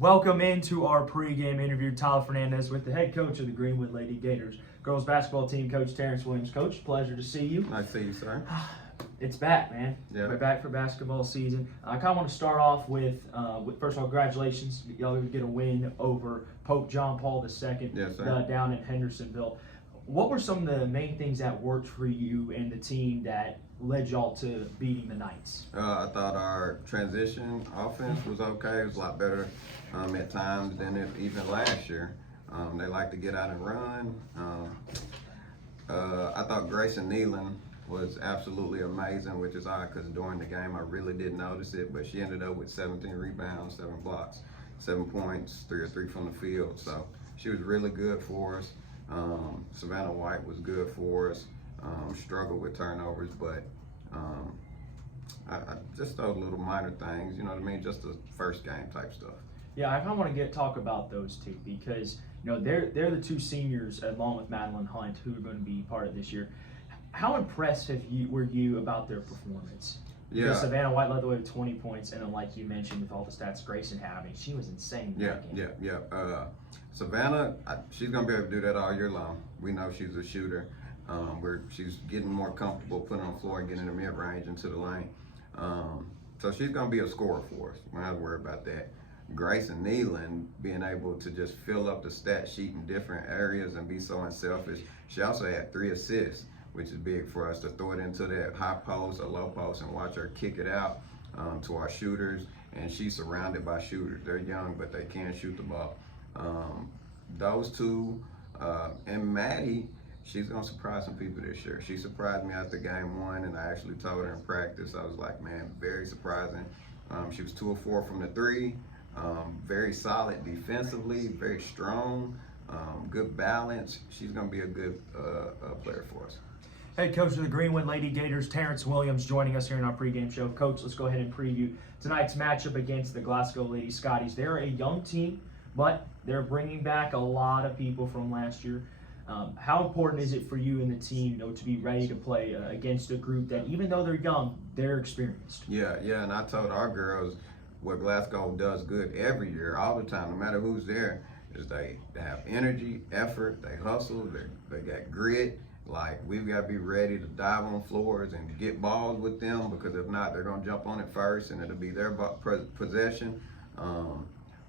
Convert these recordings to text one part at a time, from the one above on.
Welcome into our pregame interview. Tyler Fernandez with the head coach of the Greenwood Lady Gators girls basketball team, Coach Terrance Williams. Coach, pleasure to see you. Nice to see you, sir. It's back, man. Yeah. We're back for basketball season. I kind of want to start off with first of all, congratulations. Y'all get a win over Pope John Paul II Yes, sir. Down in Hendersonville. What were some of the main things that worked for you and the team that led y'all to beating the Knights? I thought our transition offense was okay. It was a lot better at times than even last year. They like to get out and run. I thought Grayson Nealon was absolutely amazing, which is odd because during the game I really didn't notice it, but she ended up with 17 rebounds, 7 blocks, 7 points, 3 of 3 from the field. So she was really good for us. Savannah White was good for us. Struggled with turnovers, but I just those little minor things, you know what I mean? Just the first game type stuff. Yeah, I kind of want to talk about those two because they're the two seniors along with Madeline Hunt who are going to be part of this year. How impressed were you about their performance? Yeah. Because Savannah White led the way with 20 points, and then like you mentioned with all the stats Grayson had, I mean, she was insane. Yeah. Savannah, she's gonna be able to do that all year long. We know she's a shooter. She's getting more comfortable putting on the floor and getting in the mid-range into the lane. So she's gonna be a scorer for us. We're not worried about that. Grayson Nealon being able to just fill up the stat sheet in different areas and be so unselfish. She also had 3 assists, which is big for us to throw it into that high post or low post and watch her kick it out to our shooters. And she's surrounded by shooters. They're young, but they can shoot the ball. Those two, and Maddie, she's gonna surprise some people this year. She surprised me after game 1, and I actually told her in practice, I was like, man, very surprising. She was 2 of 4 from the 3, very solid defensively, very strong, good balance. She's gonna be a good player for us. Head coach of the Greenwood Lady Gators, Terrance Williams, joining us here in our pregame show. Coach, let's go ahead and preview tonight's matchup against the Glasgow Lady Scotties. They're a young team, but they're bringing back a lot of people from last year. How important is it for you and the team, to be ready to play against a group that, even though they're young, they're experienced? Yeah, and I told our girls what Glasgow does good every year, all the time, no matter who's there, is they have energy, effort, they hustle, they got grit. Like, we've got to be ready to dive on floors and get balls with them, because if not, they're going to jump on it first and it'll be their possession.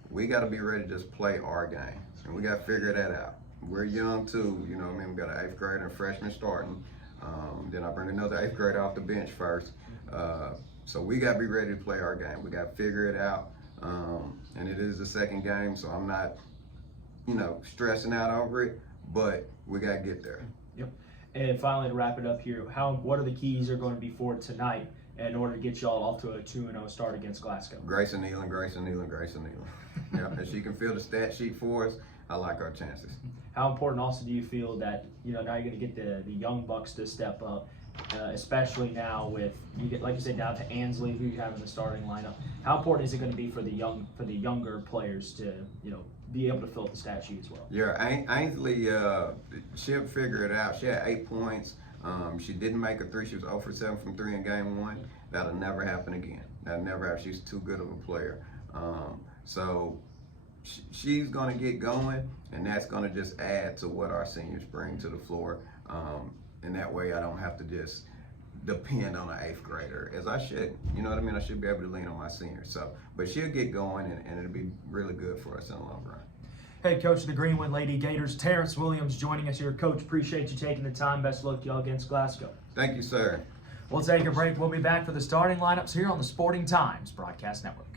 We got to be ready to just play our game, and we got to figure that out. We're young too, we got an 8th grader and freshman starting. Then I bring another 8th grader off the bench first. So we got to be ready to play our game. We got to figure it out. And it is the second game, so I'm not, stressing out over it, but we got to get there. Yep. And finally, to wrap it up here, what are the keys are going to be for tonight in order to get y'all off to a 2-0 start against Glasgow? Grayson Nealon. Yeah, and she can fill the stat sheet for us. I like our chances. How important also do you feel that now you're going to get the young bucks to step up, especially now with like you said, down to Ansley, who you have in the starting lineup? How important is it going to be for the younger players to be able to fill up the stat sheet as well? Yeah, Ainsley, she'll figure it out. She had 8 points. She didn't make a 3. She was 0 for 7 from 3 in game 1. That'll never happen again. That'll never happen. She's too good of a player. So she's going to get going, and that's going to just add to what our seniors bring to the floor. And that way I don't have to just depend on an 8th grader, as I should. You know what I mean? I should be able to lean on my seniors. So, but she'll get going, and it'll be really good for us in the long run. Head coach of the Greenwood Lady Gators, Terrance Williams, joining us here. Coach, appreciate you taking the time. Best of luck to y'all against Glasgow. Thank you, sir. We'll take a break. We'll be back for the starting lineups here on the Sporting Times Broadcast Network.